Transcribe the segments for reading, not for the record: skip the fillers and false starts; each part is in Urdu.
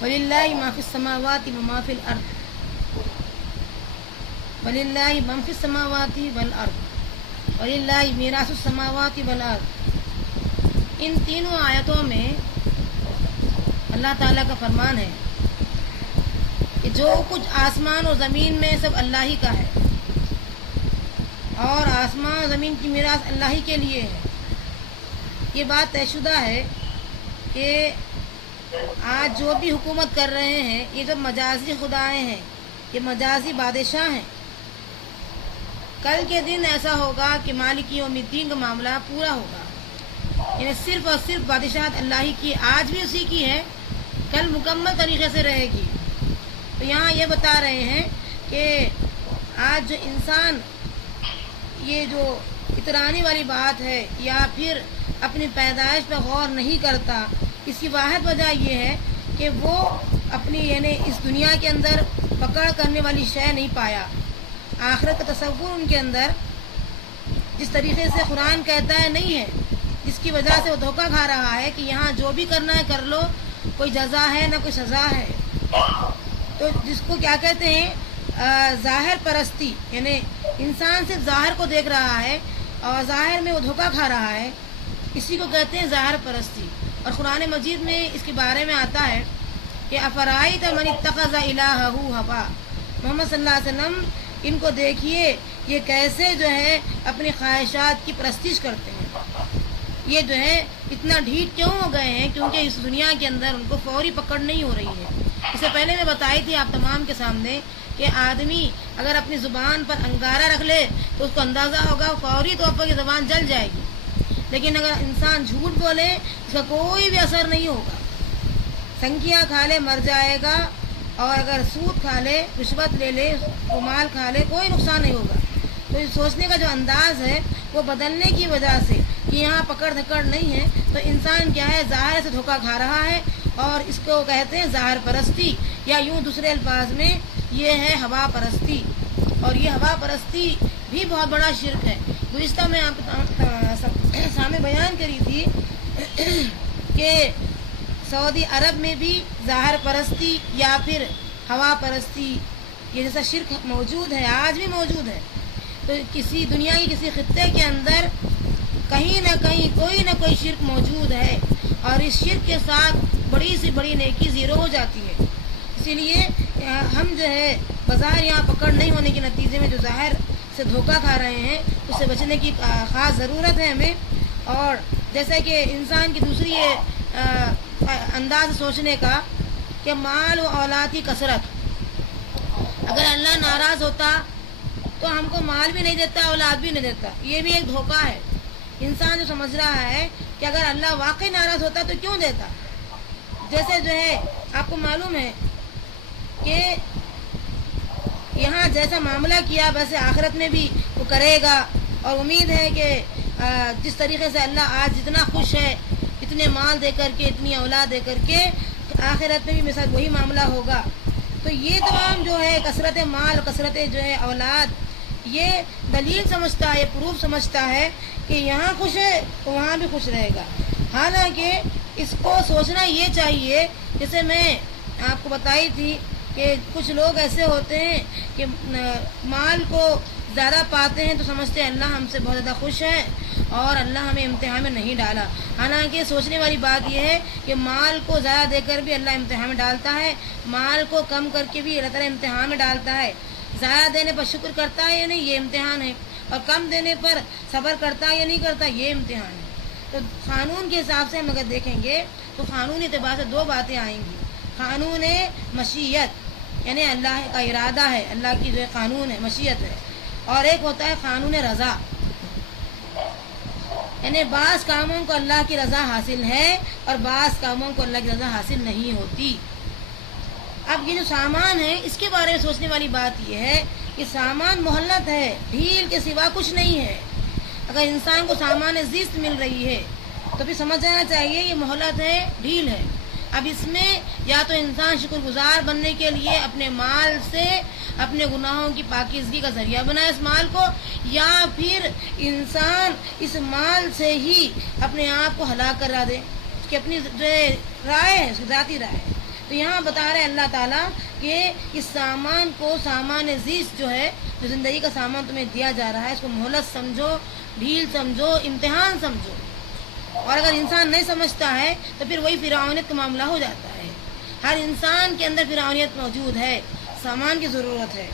وَلِلَّهِ مَا فِي السَّمَاوَاتِ وَمَا فِي الْأَرْضِ وَلِلَّهِ مَا فِي السَّمَاوَاتِ وَالْأَرْضِ وَلِلَّهِ مِيرَاثُ السَّمَاوَاتِ وَالْأَرْضِ۔ ان تینوں آیتوں میں اللہ تعالیٰ کا فرمان ہے کہ جو کچھ آسمان اور زمین میں سب اللہ ہی کا ہے، اور آسمان اور زمین کی میراث اللہ ہی کے لیے ہے۔ یہ بات طے شدہ ہے کہ آج جو بھی حکومت کر رہے ہیں یہ جو مجازی خدائیں ہیں، یہ مجازی بادشاہ ہیں۔ کل کے دن ایسا ہوگا کہ مالک یوم الدین کا معاملہ پورا ہوگا، یعنی صرف اور صرف بادشاہت اللہ ہی کی، آج بھی اسی کی ہے، کل مکمل طریقے سے رہے گی۔ تو یہاں یہ بتا رہے ہیں کہ آج جو انسان یہ جو اترانی والی بات ہے یا پھر اپنی پیدائش پہ غور نہیں کرتا، اس کی واحد وجہ یہ ہے کہ وہ اپنی یعنی اس دنیا کے اندر پکڑ کرنے والی شے نہیں پایا، آخرت کا تصور ان کے اندر جس طریقے سے قرآن کہتا ہے نہیں ہے، جس کی وجہ سے وہ دھوکہ کھا رہا ہے کہ یہاں جو بھی کرنا ہے کر لو، کوئی جزا ہے نہ کوئی سزا ہے۔ تو جس کو کیا کہتے ہیں ظاہر پرستی، یعنی انسان صرف ظاہر کو دیکھ رہا ہے اور ظاہر میں وہ دھوکہ کھا رہا ہے، اسی کو کہتے ہیں ظاہر پرستی۔ اور قرآن مجید میں اس کے بارے میں آتا ہے کہ افرائیت من اتخذ الہہ ہوا، محمد صلی اللہ علیہ وسلم ان کو دیکھیے یہ کیسے جو ہے اپنی خواہشات کی پرستش کرتے ہیں، یہ جو ہے اتنا ڈھیٹ کیوں ہو گئے ہیں؟ کیونکہ اس دنیا کے اندر ان کو فوری پکڑ نہیں ہو رہی ہے۔ اس سے پہلے میں بتائی تھی آپ تمام کے سامنے کہ آدمی اگر اپنی زبان پر انگارہ رکھ لے تو اس کو اندازہ ہوگا فوری طور پر یہ زبان جل جائے گی، لیکن اگر انسان جھوٹ بولے اس کا کوئی بھی اثر نہیں ہوگا، سنکھیا کھا لے مر جائے گا، اور اگر سود کھا لے، رشوت لے لے، مال کھا لے، کوئی نقصان نہیں ہوگا۔ تو اس سوچنے کا جو انداز ہے وہ بدلنے کی وجہ سے کہ یہاں پکڑ دھکڑ نہیں ہے، تو انسان کیا ہے ظاہر سے دھوکہ کھا رہا ہے، اور اس کو کہتے ہیں ظاہر پرستی، یا یوں دوسرے الفاظ میں یہ ہے ہوا پرستی۔ اور یہ ہوا پرستی بھی بہت بڑا شرک ہے۔ گزشتہ میں آپ کے سامنے بیان کری تھی کہ سعودی عرب میں بھی ظاہر پرستی یا پھر ہوا پرستی یہ جیسا شرک موجود ہے، آج بھی موجود ہے۔ تو کسی دنیا کی کسی خطے کے اندر کہیں نہ کہیں کوئی نہ کوئی شرک موجود ہے، اور اس شرک کے ساتھ بڑی سی بڑی نیکی زیرو ہو جاتی ہے۔ اسی لیے ہم جو ہے بظاہر یہاں پکڑ نہیں ہونے کے نتیجے میں جو ظاہر سے دھوکہ کھا رہے ہیں اس سے بچنے کی خاص ضرورت ہے ہمیں۔ اور جیسا کہ انسان کی دوسری انداز سوچنے کا کہ مال و اولاد کی کثرت، اگر اللہ ناراض ہوتا تو ہم کو مال بھی نہیں دیتا، اولاد بھی نہیں دیتا، یہ بھی ایک دھوکہ ہے۔ انسان جو سمجھ رہا ہے کہ اگر اللہ واقعی ناراض ہوتا تو کیوں دیتا۔ جیسے جو ہے آپ کو معلوم ہے کہ یہاں جیسا معاملہ کیا ویسے آخرت میں بھی وہ کرے گا، اور امید ہے کہ جس طریقے سے اللہ آج جتنا خوش ہے اتنے مال دے کر کے، اتنی اولاد دے کر کے، آخرت میں بھی میرے ساتھ وہی معاملہ ہوگا۔ تو یہ تمام جو ہے کثرت مال، کثرت جو ہے اولاد، یہ دلیل سمجھتا ہے، یہ پروف سمجھتا ہے کہ یہاں خوش ہے تو وہاں بھی خوش رہے گا۔ حالانکہ اس کو سوچنا یہ چاہیے، جیسے میں آپ کو بتائی تھی کہ کچھ لوگ ایسے ہوتے ہیں کہ مال کو زیادہ پاتے ہیں تو سمجھتے ہیں اللہ ہم سے بہت زیادہ خوش ہے اور اللہ ہمیں امتحان میں نہیں ڈالا۔ حالانکہ سوچنے والی بات یہ ہے کہ مال کو زیادہ دے کر بھی اللہ امتحان میں ڈالتا ہے، مال کو کم کر کے بھی اللہ تعالیٰ امتحان میں ڈالتا ہے۔ زیادہ دینے پر شکر کرتا ہے یا نہیں، یہ امتحان ہے، اور کم دینے پر صبر کرتا ہے یا نہیں کرتا، یہ امتحان ہے۔ تو قانون کے حساب سے ہم اگر دیکھیں گے تو قانونی اعتبار سے دو باتیں آئیں گی۔ قانون مشیت، یعنی اللہ کا ارادہ ہے، اللہ کی جو قانون ہے مشیت ہے، اور ایک ہوتا ہے قانون رضا، یعنی بعض کاموں کو اللہ کی رضا حاصل ہے اور بعض کاموں کو اللہ کی رضا حاصل نہیں ہوتی۔ اب یہ جو سامان ہے اس کے بارے میں سوچنے والی بات یہ ہے کہ سامان مہلت ہے، ڈھیل کے سوا کچھ نہیں ہے۔ اگر انسان کو سامان زیست مل رہی ہے تو پھر سمجھ جانا چاہیے یہ مہلت ہے، ڈھیل ہے۔ اب اس میں یا تو انسان شکر گزار بننے کے لیے اپنے مال سے اپنے گناہوں کی پاکیزگی کا ذریعہ بنائے اس مال کو، یا پھر انسان اس مال سے ہی اپنے آپ کو ہلاک کرا دے۔ اس کی اپنی جو رائے ہے، اس کی ذاتی رائے ہے۔ تو یہاں بتا رہے اللہ تعالیٰ کہ اس سامان کو، سامان زیست جو ہے، جو زندگی کا سامان تمہیں دیا جا رہا ہے، اس کو مہلت سمجھو، ڈھیل سمجھو، امتحان سمجھو. اور اگر انسان نہیں سمجھتا ہے تو پھر وہی فرعونیت کا معاملہ ہو جاتا ہے. ہر انسان کے اندر فرعونیت موجود ہے، سامان کی ضرورت ہے.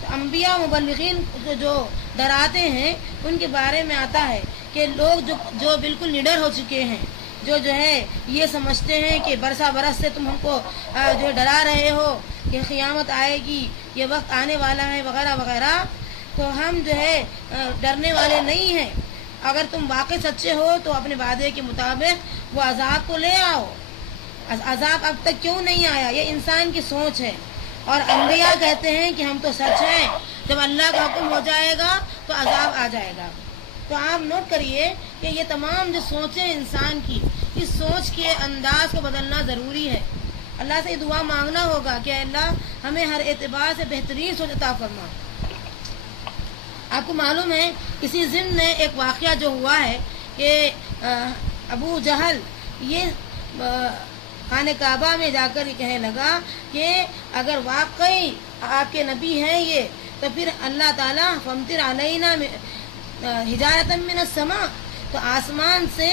تو انبیاء مبلغین جو ڈراتے ہیں ان کے بارے میں آتا ہے کہ لوگ جو بالکل نڈر ہو چکے ہیں، جو ہے یہ سمجھتے ہیں کہ برسا برس سے تم ہم کو جو ڈرا رہے ہو کہ قیامت آئے گی، یہ وقت آنے والا ہے وغیرہ وغیرہ، تو ہم جو ہے ڈرنے والے نہیں ہیں. اگر تم واقعی سچے ہو تو اپنے وعدے کے مطابق وہ عذاب کو لے آؤ. عذاب اب تک کیوں نہیں آیا؟ یہ انسان کی سوچ ہے. اور انبیاء کہتے ہیں کہ ہم تو سچ ہیں، جب اللہ کا حکم ہو جائے گا تو عذاب آ جائے گا. تو آپ نوٹ کریے کہ یہ تمام جو سوچیں انسان کی، اس سوچ کے انداز کو بدلنا ضروری ہے. اللہ سے یہ دعا مانگنا ہوگا کہ اللہ ہمیں ہر اعتبار سے بہترین سوچ عطا فرما. آپ کو معلوم ہے اسی ضمن میں ایک واقعہ جو ہوا ہے کہ ابو جہل یہ خانہ کعبہ میں جا کر یہ کہنے لگا کہ اگر واقعی آپ کے نبی ہیں یہ، تو پھر اللہ تعالیٰ فامطر علینا حجارۃ من السماء، تو آسمان سے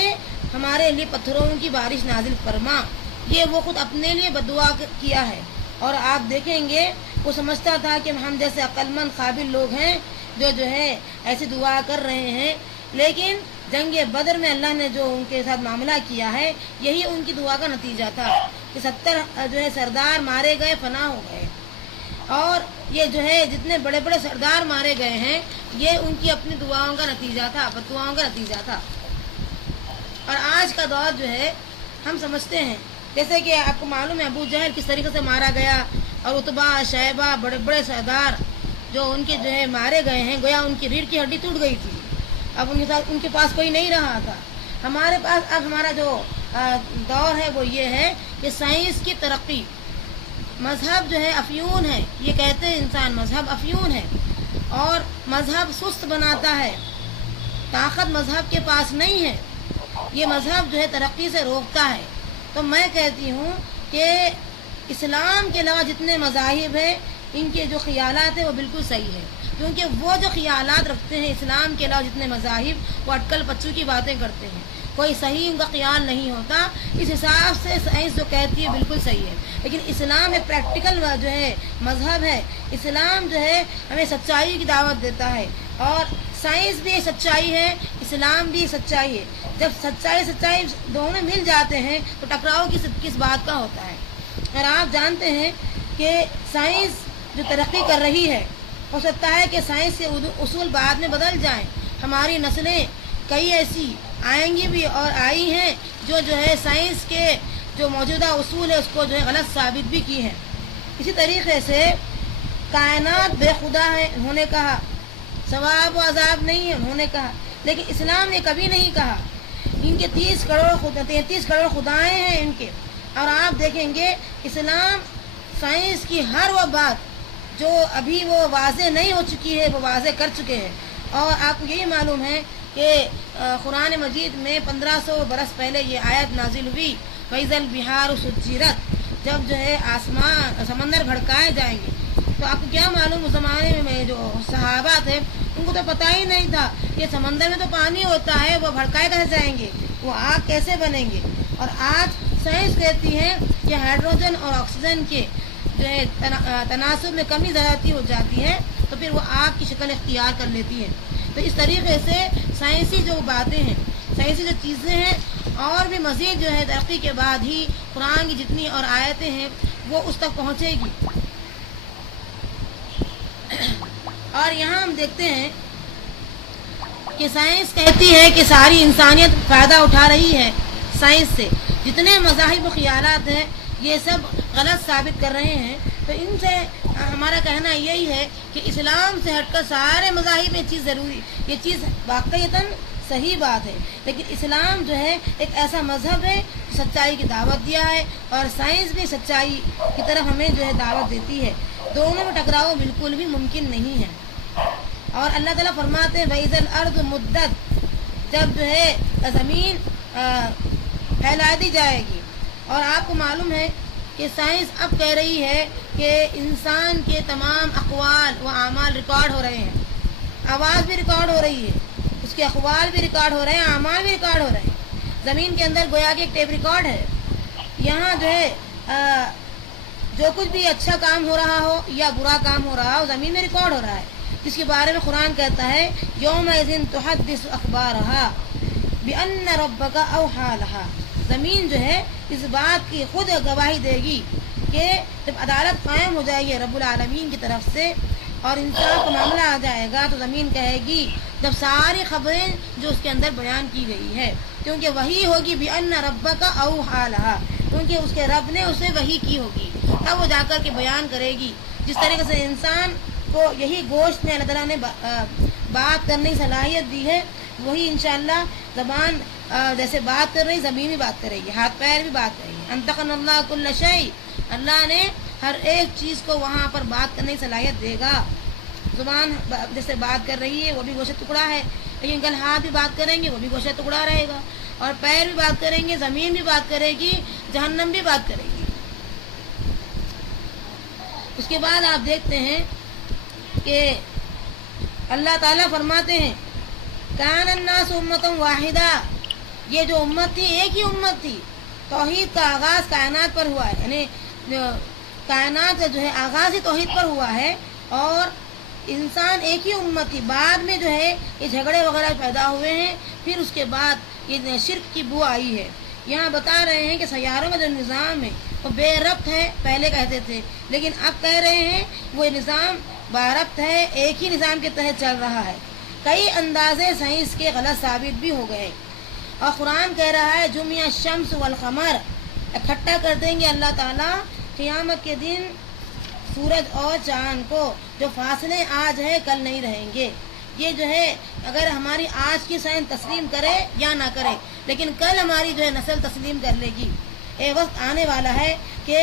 ہمارے لیے پتھروں کی بارش نازل فرما. یہ وہ خود اپنے لیے بدعا کیا ہے. اور آپ دیکھیں گے وہ سمجھتا تھا کہ ہم جیسے عقل مند قابل لوگ ہیں جو ہے ایسی دعا کر رہے ہیں، لیکن جنگ بدر میں اللہ نے جو ان کے ساتھ معاملہ کیا ہے یہی ان کی دعا کا نتیجہ تھا کہ 70 جو ہے سردار مارے گئے، فنا ہو گئے. اور یہ جو ہے جتنے بڑے بڑے سردار مارے گئے ہیں یہ ان کی اپنی دعاؤں کا نتیجہ تھا، بددعاؤں کا نتیجہ تھا. اور آج کا دور جو ہے ہم سمجھتے ہیں، جیسے کہ آپ کو معلوم ہے ابو جہل کس طریقے سے مارا گیا، اور عتبہ، شیبہ، بڑے بڑے سردار جو ان کے جو ہے مارے گئے ہیں، گویا ان کی ریڑھ کی ہڈی ٹوٹ گئی تھی. اب ان کے پاس کوئی نہیں رہا تھا. ہمارے پاس اب ہمارا جو دور ہے وہ یہ ہے کہ سائنس کی ترقی، مذہب جو ہے افیون ہے، یہ کہتے ہیں انسان مذہب افیون ہے، اور مذہب سست بناتا ہے. طاقت مذہب کے پاس نہیں ہے، یہ مذہب جو ہے ترقی سے روکتا ہے. تو میں کہتی ہوں کہ اسلام کے علاوہ جتنے مذاہب ہیں ان کے جو خیالات ہیں وہ بالکل صحیح ہے، کیونکہ وہ جو خیالات رکھتے ہیں اسلام کے علاوہ جتنے مذاہب، وہ اٹکل پچو کی باتیں کرتے ہیں، کوئی صحیح ان کا خیال نہیں ہوتا. اس حساب سے سائنس جو کہتی ہے بالکل صحیح ہے، لیکن اسلام ایک پریکٹیکل جو ہے مذہب ہے. اسلام جو ہے ہمیں سچائی کی دعوت دیتا ہے، اور سائنس بھی سچائی ہے، اسلام بھی سچائی ہے. جب سچائی دونوں مل جاتے ہیں تو ٹکراؤ کس بات کا ہوتا ہے. اور آپ جانتے ہیں کہ سائنس جو ترقی کر رہی ہے، ہو سکتا ہے کہ سائنس کے اصول بعد میں بدل جائیں. ہماری نسلیں کئی ایسی آئیں گی بھی اور آئی ہیں جو ہے سائنس کے جو موجودہ اصول ہے اس کو جو ہے غلط ثابت بھی کی ہیں. اسی طریقے سے کائنات بے خدا ہے انہوں نے کہا، ثواب و عذاب نہیں ہے انہوں نے کہا، لیکن اسلام نے کبھی نہیں کہا. ان کے 33 کروڑ خدائیں ہیں ان کے. اور آپ دیکھیں گے اسلام سائنس کی ہر وہ بات جو ابھی وہ واضح نہیں ہو چکی ہے وہ واضح کر چکے ہیں. اور آپ کو یہی معلوم ہے کہ قرآن مجید میں 1500 برس پہلے یہ آیت نازل ہوئی، فَإِذَا الْبِحَارُ سُجِّرَتْ، جب جو ہے سمندر بھڑکائے جائیں گے. تو آپ کو کیا معلوم اس زمانے میں جو صحابہ تھے ان کو تو پتہ ہی نہیں تھا کہ سمندر میں تو پانی ہوتا ہے، وہ بھڑکائے کیسے جائیں گے، وہ آگ کیسے بنیں گے. اور آج سائنس کہتی ہے کہ ہائیڈروجن اور آکسیجن کے جو ہے تناسب میں کمی زیادتی ہو جاتی ہے تو پھر وہ آگ کی شکل اختیار کر لیتی ہے. تو اس طریقے سے سائنسی جو باتیں ہیں، سائنسی جو چیزیں ہیں، اور بھی مزید جو ہے ترقی کے بعد ہی قرآن کی جتنی اور آیتیں ہیں وہ اس تک پہنچے گی. اور یہاں ہم دیکھتے ہیں کہ سائنس کہتی ہے کہ ساری انسانیت فائدہ اٹھا رہی ہے سائنس سے. جتنے مذاہب و خیالات ہیں یہ سب غلط ثابت کر رہے ہیں. تو ان سے ہمارا کہنا یہی ہے کہ اسلام سے ہٹ کر سارے مذاہب میں چیز ضروری، یہ چیز واقعیتاً صحیح بات ہے، لیکن اسلام جو ہے ایک ایسا مذہب ہے جو سچائی کی دعوت دیا ہے، اور سائنس بھی سچائی کی طرف ہمیں جو ہے دعوت دیتی ہے. دونوں میں ٹکراؤ بالکل بھی ممکن نہیں ہے. اور اللہ تعالیٰ فرماتے ہیں وَإِذَا الْأَرْضُ مُدَّتْ، جب جو ہے زمین پھیلا دی جائے گی. اور آپ کو معلوم ہے کہ سائنس اب کہہ رہی ہے کہ انسان کے تمام اقوال و اعمال ریکارڈ ہو رہے ہیں. آواز بھی ریکارڈ ہو رہی ہے, اس کے اقوال بھی ریکارڈ ہو رہے ہیں, اعمال بھی ریکارڈ ہو رہے ہیں. زمین کے اندر گویا کہ ایک ٹیپ ریکارڈ ہے. یہاں جو ہے جو کچھ بھی اچھا کام ہو رہا ہو یا برا کام ہو رہا ہو زمین میں ریکارڈ ہو رہا ہے, جس کے بارے میں قرآن کہتا ہے یومئذ تحدث اخبارها بأن ربک اوحی لها. زمین جو ہے اس بات کی خود گواہی دے گی کہ جب عدالت قائم ہو جائے گی رب العالمین کی طرف سے اور انصاف کا معاملہ آ جائے گا, تو زمین کہے گی جب ساری خبریں جو اس کے اندر بیان کی گئی ہے, کیونکہ وہی ہوگی بأن ربک اوحی لها, کیونکہ اس کے رب نے اسے وحی کی ہوگی, تب وہ جا کر کے بیان کرے گی. جس طریقے سے انسان کو یہی گوشت میں اللہ تعالیٰ نے بات کرنے کی صلاحیت دی ہے, وہی انشاءاللہ زبان جیسے بات کر رہی زمین بھی بات کرے گی, ہاتھ پیر بھی بات کرے گی. انطقنا اللہ کل شیء, اللہ نے ہر ایک چیز کو وہاں پر بات کرنے کی صلاحیت دے گا. زبان جیسے بات کر رہی ہے وہ بھی گوشت ٹکڑا ہے, لیکن کل ہاتھ بھی بات کریں گے وہ بھی گوشت ٹکڑا رہے گا, اور پیر بھی بات کریں گے, زمین بھی بات کرے گی, جہنم بھی بات کرے گی. اس کے بعد آپ دیکھتے ہیں کہ اللہ تعالیٰ فرماتے ہیں کان الناس امۃ واحدہ, یہ جو امت تھی ایک ہی امت تھی. توحید کا آغاز کائنات پر ہوا ہے, یعنی کائنات کا جو ہے آغاز ہی توحید پر ہوا ہے, اور انسان ایک ہی امت تھی. بعد میں جو ہے یہ جھگڑے وغیرہ پیدا ہوئے ہیں, پھر اس کے بعد یہ شرک کی بو آئی ہے. یہاں بتا رہے ہیں کہ سیاروں کا جو نظام ہے وہ بے ربط ہے, پہلے کہتے تھے, لیکن اب کہہ رہے ہیں وہ نظام باربط ہے, ایک ہی نظام کے تحت چل رہا ہے. کئی اندازے سائنس کے غلط ثابت بھی ہو گئے, اور قرآن کہہ رہا ہے جمع الشمس والقمر, اکٹھا کر دیں گے اللہ تعالیٰ قیامت کے دن سورج اور چاند کو, جو فاصلے آج ہے کل نہیں رہیں گے. یہ جو ہے اگر ہماری آج کی سائنس تسلیم کرے یا نہ کرے, لیکن کل ہماری جو ہے نسل تسلیم کر لے گی. ایک وقت آنے والا ہے کہ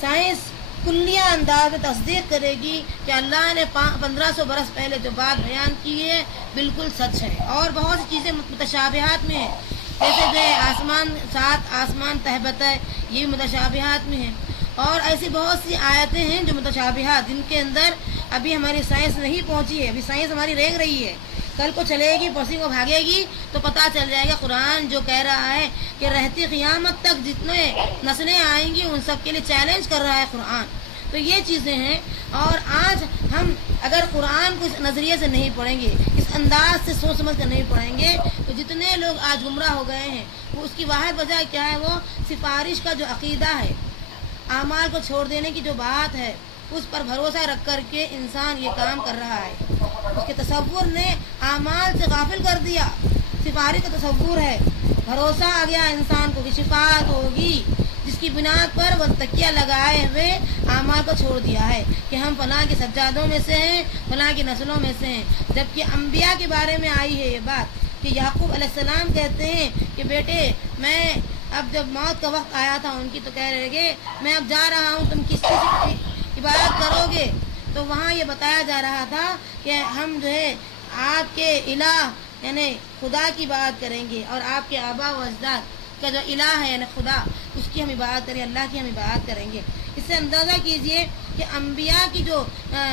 سائنس کلیہ انداز میں تصدیق کرے گی کہ اللہ نے 1500 برس پہلے جو بات بیان کی ہے بالکل سچ ہے. اور بہت سی چیزیں متشابہات میں ہیں, جیسے جو ہے آسمان 7 آسمان تہبط ہے, یہ بھی متشابہات میں ہیں. اور ایسی بہت سی آیتیں ہیں جو متشابہات, جن کے اندر ابھی ہماری سائنس نہیں پہنچی ہے. ابھی سائنس ہماری رینگ رہی ہے, کل کو چلے گی پرسوں کو بھاگے گی تو پتہ چل جائے گا. قرآن جو کہہ رہا ہے کہ رہتی قیامت تک جتنے نسلیں آئیں گی ان سب کے لیے چیلنج کر رہا ہے قرآن. تو یہ چیزیں ہیں, اور آج ہم اگر قرآن کو اس نظریے سے نہیں پڑھیں گے, اس انداز سے سوچ سمجھ کر نہیں پڑھیں گے, تو جتنے لوگ آج گمراہ ہو گئے ہیں وہ اس کی واحد وجہ کیا ہے, وہ سفارش کا جو عقیدہ ہے, اعمال کو چھوڑ دینے کی جو بات ہے, اس پر بھروسہ رکھ کر کے انسان یہ کام کر رہا ہے. اس کے تصور نے اعمال سے غافل کر دیا. سفارش کا تصور ہے, بھروسہ آ گیا انسان کو کہ شفاعت ہوگی, جس کی بنیاد پر وہ تکیہ لگائے ہوئے اعمال کو چھوڑ دیا ہے کہ ہم فلاں کے سجادوں میں سے ہیں, فلاں کی نسلوں میں سے ہیں. جبکہ انبیاء کے بارے میں آئی ہے یہ بات کہ یعقوب علیہ السلام کہتے ہیں کہ بیٹے میں اب جب موت کا وقت آیا تھا ان کی, تو کہہ رہے گے میں اب جا رہا ہوں, تم کس کی عبادت کرو گے؟ تو وہاں یہ بتایا جا رہا تھا کہ ہم جو ہے آپ کے الہ یعنی خدا کی بات کریں گے, اور آپ کے آبا و اجداد کا جو الہ ہے یعنی خدا, اس کی ہم عبادت کریں, اللہ کی ہم عبادت کریں گے. اس سے اندازہ کیجئے کہ انبیاء کی جو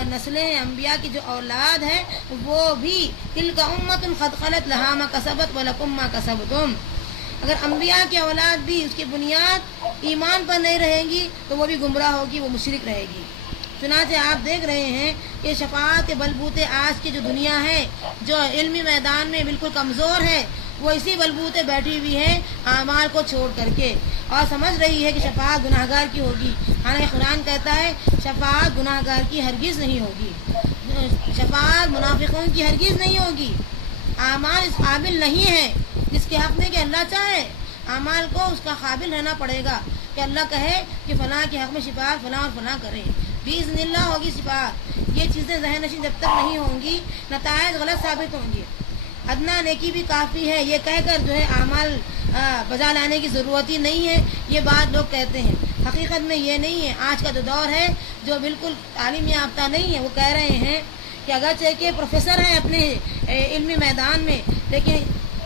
نسلیں ہیں, انبیاء کی جو اولاد ہے, وہ بھی تلک امۃ قد خلت لہا ما کسبت ولکم ما کسبتم. اگر انبیاء کی اولاد بھی اس کی بنیاد ایمان پر نہیں رہے گی تو وہ بھی گمراہ ہوگی, وہ مشرک رہے گی. چنانچہ آپ دیکھ رہے ہیں کہ شفاعت کے بلبوتے آج کی جو دنیا ہے, جو علمی میدان میں بالکل کمزور ہے, وہ اسی بلبوتے بیٹھی ہوئی ہے اعمال کو چھوڑ کر کے, اور سمجھ رہی ہے کہ شفاعت گناہگار کی ہوگی. حالانکہ قرآن کہتا ہے شفاعت گناہگار کی ہرگز نہیں ہوگی, شفاعت منافقوں کی ہرگز نہیں ہوگی. اعمال اس قابل نہیں ہے جس کے حق میں کہ اللہ چاہے, اعمال کو اس کا قابل رہنا پڑے گا کہ اللہ کہے کہ فلاں کے حق میں شفاعت فلاں اور فلاں کریں, باذن اللہ ہوگی شفاعت. یہ چیزیں ذہن نشین جب تک نہیں ہوں گی نتائج غلط ثابت ہوں گے. ادنا نیکی بھی کافی ہے یہ کہہ کر جو ہے اعمال بجا لانے کی ضرورت ہی نہیں ہے, یہ بات لوگ کہتے ہیں. حقیقت میں یہ نہیں ہے. آج کا جو دور ہے جو بالکل تعلیم یافتہ نہیں ہے, وہ کہہ رہے ہیں کہ اگرچہ کہ پروفیسر ہیں اپنے علمی میدان میں, لیکن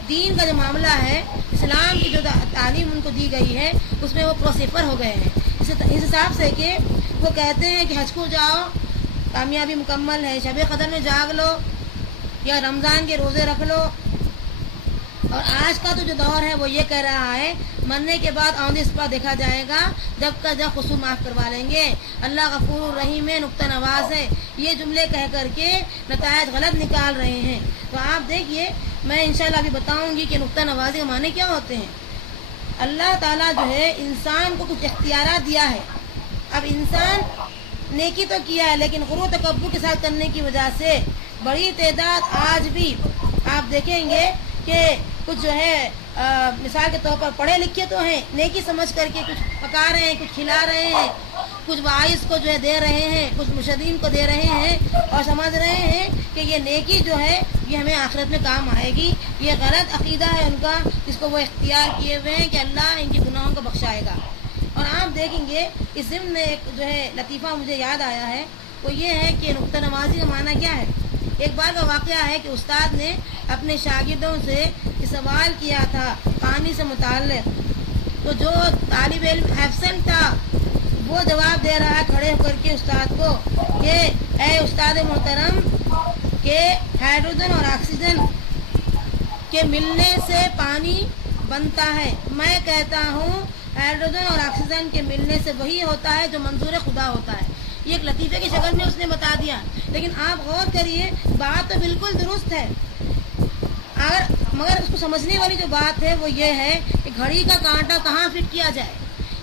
دین کا جو معاملہ ہے, اسلام کی جو تعلیم ان کو دی گئی ہے, اس میں وہ پروسیفر ہو گئے ہیں. اس حساب سے کہ وہ کہتے ہیں کہ حج کو جاؤ کامیابی مکمل ہے، شب قدر میں جاگ لو یا رمضان کے روزے رکھ لو. اور آج کا تو جو دور ہے وہ یہ کہہ رہا ہے مرنے کے بعد آن دی اسپاٹ دیکھا جائے گا، جب کا جب قصور معاف کروا لیں گے. اللہ غفور الرحیم ہے، نقطہ نواز ہے، یہ جملے کہہ کر کے نتائج غلط نکال رہے ہیں. تو آپ دیکھیے، میں انشاءاللہ ابھی بتاؤں گی کہ نقطہ نوازی کے معنی کیا ہوتے ہیں. اللہ تعالیٰ جو ہے انسان کو کچھ اختیارات دیا ہے. اب انسان نیکی تو کیا ہے لیکن غرور و تکبر کے ساتھ کرنے کی وجہ سے بڑی تعداد آج بھی آپ دیکھیں گے کہ کچھ جو ہے مثال کے طور پر پڑھے لکھے تو ہیں، نیکی سمجھ کر کے کچھ پکا رہے ہیں، کچھ کھلا رہے ہیں، کچھ واعظ کو جو ہے دے رہے ہیں، کچھ مرشدین کو دے رہے ہیں اور سمجھ رہے ہیں کہ یہ نیکی جو ہے یہ ہمیں آخرت میں کام آئے گی. یہ غلط عقیدہ ہے ان کا، جس کو وہ اختیار کیے ہوئے ہیں کہ اللہ ان کے گناہوں کو بخشائے گا. اور آپ دیکھیں گے اس ضمن میں ایک جو ہے لطیفہ مجھے یاد آیا ہے، وہ یہ ہے کہ نقطہ نوازی کا معنی کیا ہے. ایک بار کا واقعہ ہے کہ استاد نے اپنے شاگردوں سے سوال کیا تھا پانی سے متعلق. تو جو طالب علم ایبسنٹ تھا وہ جواب دے رہا ہے کھڑے ہو کر کے استاد کو کہ اے استاد محترم کہ ہائیڈروجن اور آکسیجن کے ملنے سے پانی بنتا ہے. میں کہتا ہوں ہائیڈروجن اور آکسیجن کے ملنے سے وہی ہوتا ہے جو منظور خدا ہوتا ہے. یہ ایک لطیفے کی شکل میں اس نے بتا دیا، لیکن آپ غور کریے بات تو بالکل درست ہے. مگر اس کو سمجھنے والی جو بات ہے وہ یہ ہے کہ گھڑی کا کانٹا کہاں فٹ کیا جائے.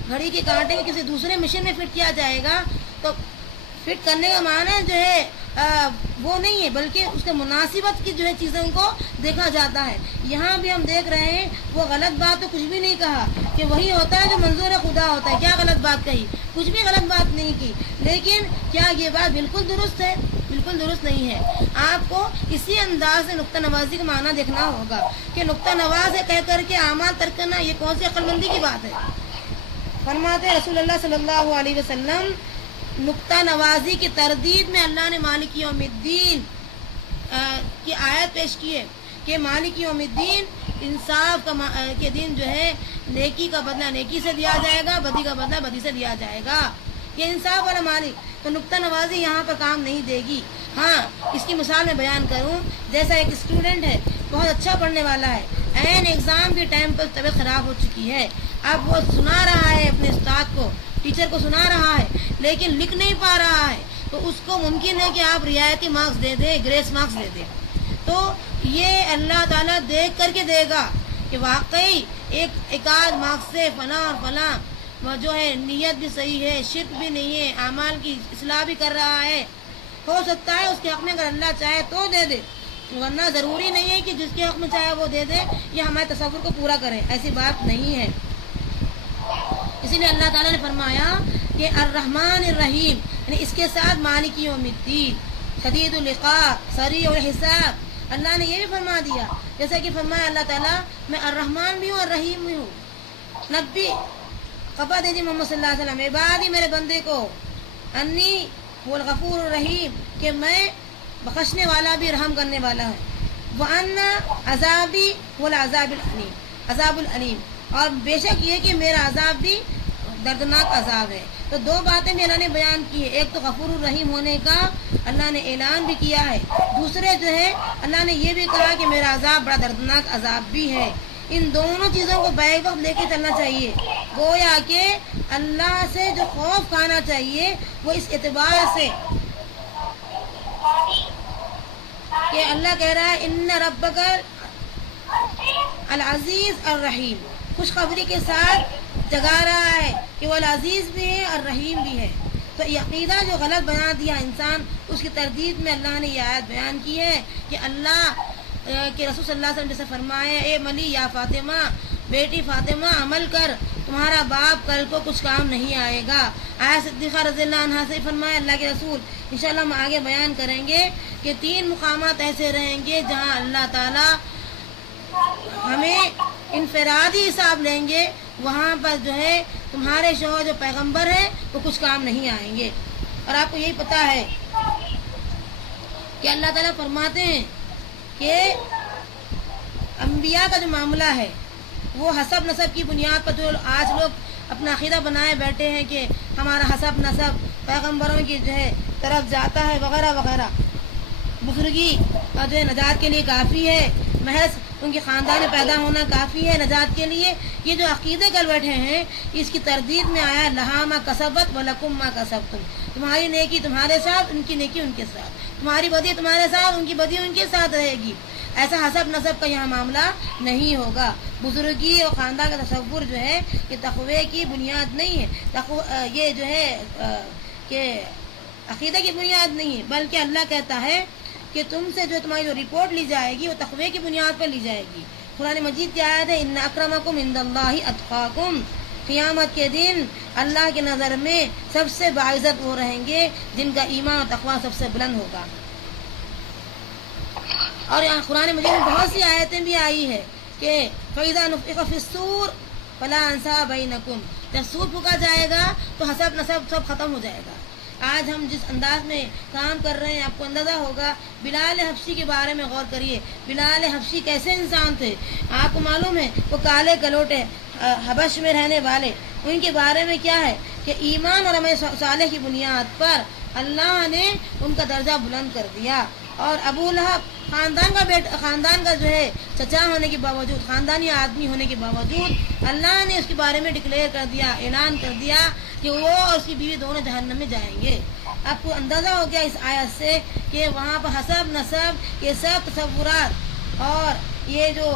گھڑی کے کانٹے کو کسی دوسرے مشین میں فٹ کیا جائے گا تو فٹ کرنے کا معنی جو ہے وہ نہیں ہے، بلکہ اس کے مناسبت کی جو ہے چیزوں کو دیکھا جاتا ہے. یہاں بھی ہم دیکھ رہے ہیں وہ غلط بات تو کچھ بھی نہیں کہا کہ وہی ہوتا ہے جو منظور خدا ہوتا ہے. کیا غلط بات کہی؟ کچھ بھی غلط بات نہیں کی. لیکن کیا یہ بات بالکل درست ہے؟ بالکل درست نہیں ہے. آپ کو اسی انداز سے نقطہ نوازی کا معنی دیکھنا ہوگا کہ نقطہ نواز ہے کہہ کر کے اعمال ترک کرنا یہ کون سی عقل مندی کی بات ہے. فرماتے رسول اللہ صلی اللہ علیہ وسلم نقطہ نوازی کی تردید میں اللہ نے مالک یوم الدین کی آیت پیش کی ہے کہ مالک یوم الدین انصاف کا کے دن جو ہے نیکی کا بدلہ نیکی سے دیا جائے گا، بدی کا بدلہ بدی سے دیا جائے گا. یہ انصاف والا مالک. تو نقطہ نوازی یہاں پر کام نہیں دے گی. ہاں اس کی مثال میں بیان کروں، جیسا ایک اسٹوڈنٹ ہے بہت اچھا پڑھنے والا ہے، عین ایگزام کے ٹائم پر طبیعت خراب ہو چکی ہے. اب وہ سنا رہا ہے اپنے استاد کو، ٹیچر کو سنا رہا ہے لیکن لکھ نہیں پا رہا ہے. تو اس کو ممکن ہے کہ آپ رعایتی مارکس دے دیں، گریس مارکس دے دیں. تو یہ اللہ تعالیٰ دیکھ کر کے دے گا کہ واقعی ایک آدھ مارکس سے فلاں اور فلاں جو ہے نیت بھی صحیح ہے، شرک بھی نہیں ہے، اعمال کی اصلاح بھی کر رہا ہے. ہو سکتا ہے اس کے حق میں اگر اللہ چاہے تو دے دے، ورنہ ضروری نہیں ہے کہ جس کے حق میں چاہے وہ دے دے یا ہمارے تصور کو پورا کرے. ایسی بات نہیں ہے. اسی لیے اللہ تعالیٰ نے فرمایا کہ الرحمن الرحیم، یعنی اس کے ساتھ مالک یوم الدین، شدید العقاب، سریع الحساب. اللہ نے یہ بھی فرما دیا، جیسا کہ فرمایا اللہ تعالیٰ میں الرحمن بھی ہوں اور رحیم بھی ہوں. نبی خبر دیجیے محمد صلی اللہ علیہ وسلم عبادی میرے بندے کو انی هو الغفور الرحیم کہ میں بخشنے والا بھی رحم کرنے والا ہوں. وَأَنَّ عذابی هو العذاب العلیم، عذاب العلیم، اور بے شک یہ کہ میرا عذاب بھی دردناک عذاب ہے. تو دو باتیں بھی اللہ نے بیان کی ہے، ایک تو غفور الرحیم ہونے کا اللہ نے اعلان بھی کیا ہے، دوسرے جو ہے اللہ نے یہ بھی کہا کہ میرا عذاب بڑا دردناک عذاب بھی ہے. ان دونوں چیزوں کو بیک وقت لے کے چلنا چاہیے. گویا کہ اللہ سے جو خوف کھانا چاہیے وہ اس اعتبار سے کہ اللہ کہہ رہا ہے ان ربک العزیز الرحیم، خوشخبری کے ساتھ جگا رہا ہے کہ وہ العزیز بھی ہے اور رحیم بھی ہے. تو یہ عقیدہ جو غلط بنا دیا انسان، اس کی تردید میں اللہ نے یہ آیت بیان کی ہے کہ اللہ کہ رسول صلی اللہ علیہ وسلم جیسے فرمایا اے ملی یا فاطمہ، بیٹی فاطمہ عمل کر، تمہارا باپ کل کو کچھ کام نہیں آئے گا. آیا صدیقہ رضی اللہ عنہ سے فرمایا اللہ کے رسول. انشاءاللہ ہم آگے بیان کریں گے کہ 3 مقامات ایسے رہیں گے جہاں اللہ تعالیٰ ہمیں انفرادی حساب لیں گے، وہاں پر جو ہے تمہارے شوہر جو پیغمبر ہیں وہ کچھ کام نہیں آئیں گے. اور آپ کو یہی پتہ ہے کہ اللہ تعالیٰ فرماتے ہیں کہ انبیاء کا جو معاملہ ہے وہ حسب نسب کی بنیاد پر جو آج لوگ اپنا عقیدہ بنائے بیٹھے ہیں کہ ہمارا حسب نسب پیغمبروں کی جو ہے طرف جاتا ہے وغیرہ وغیرہ، بزرگی اور جو ہے نجات کے لیے کافی ہے، محض ان کے خاندان میں پیدا ہونا کافی ہے نجات کے لیے، یہ جو عقیدے کر بیٹھے ہیں اس کی تردید میں آیا لہا ما کسبت ولکم ما کسبتم، تمہاری نیکی تمہارے ساتھ، ان کی نیکی ان کے ساتھ، تمہاری بدی تمہارے ساتھ، ان کی بدی ان کے ساتھ رہے گی۔ ایسا حسب نسب کا یہاں معاملہ نہیں ہوگا۔ بزرگی اور خاندان کا تصور جو ہے یہ تقوی کی بنیاد نہیں ہے، یہ جو ہے کہ عقیدے کی بنیاد نہیں ہے، بلکہ اللہ کہتا ہے کہ تم سے جو تمہاری جو رپورٹ لی جائے گی وہ تقوی کی بنیاد پر لی جائے گی۔ قرآن مجید کی آیت ہے ان اکرمکم عند اللہ اتقاکم، قیامت کے دن اللہ کی نظر میں سب سے باعزت وہ رہیں گے جن کا ایمان اور تقوی سب سے بلند ہوگا۔ اور یہاں قرآن مجید میں بہت سی آیتیں بھی آئی ہے کہ فَإِذَا نُفِخَ فِي الصُّورِ فَلَا أَنْسَابَ بَيْنَكُمْ، جب سور پھونکا جائے گا تو حسب نسب سب ختم ہو جائے گا۔ آج ہم جس انداز میں کام کر رہے ہیں آپ کو اندازہ ہوگا، بلال حبشی کے بارے میں غور کریے، بلال حبشی کیسے انسان تھے، آپ کو معلوم ہے وہ کالے کلوٹے حبش میں رہنے والے، ان کے بارے میں کیا ہے کہ ایمان اور عمل صالح کی بنیاد پر اللہ نے ان کا درجہ بلند کر دیا۔ اور ابو لہب خاندان کا جو ہے چچا ہونے کے باوجود، خاندانی آدمی ہونے کے باوجود اللہ نے اس کے بارے میں ڈکلیئر کر دیا، اعلان کر دیا کہ وہ اور اس کی بیوی دونوں جہنم میں جائیں گے۔ آپ کو اندازہ ہو گیا اس آیت سے کہ وہاں پر حسب نسب یہ سب تصورات اور یہ جو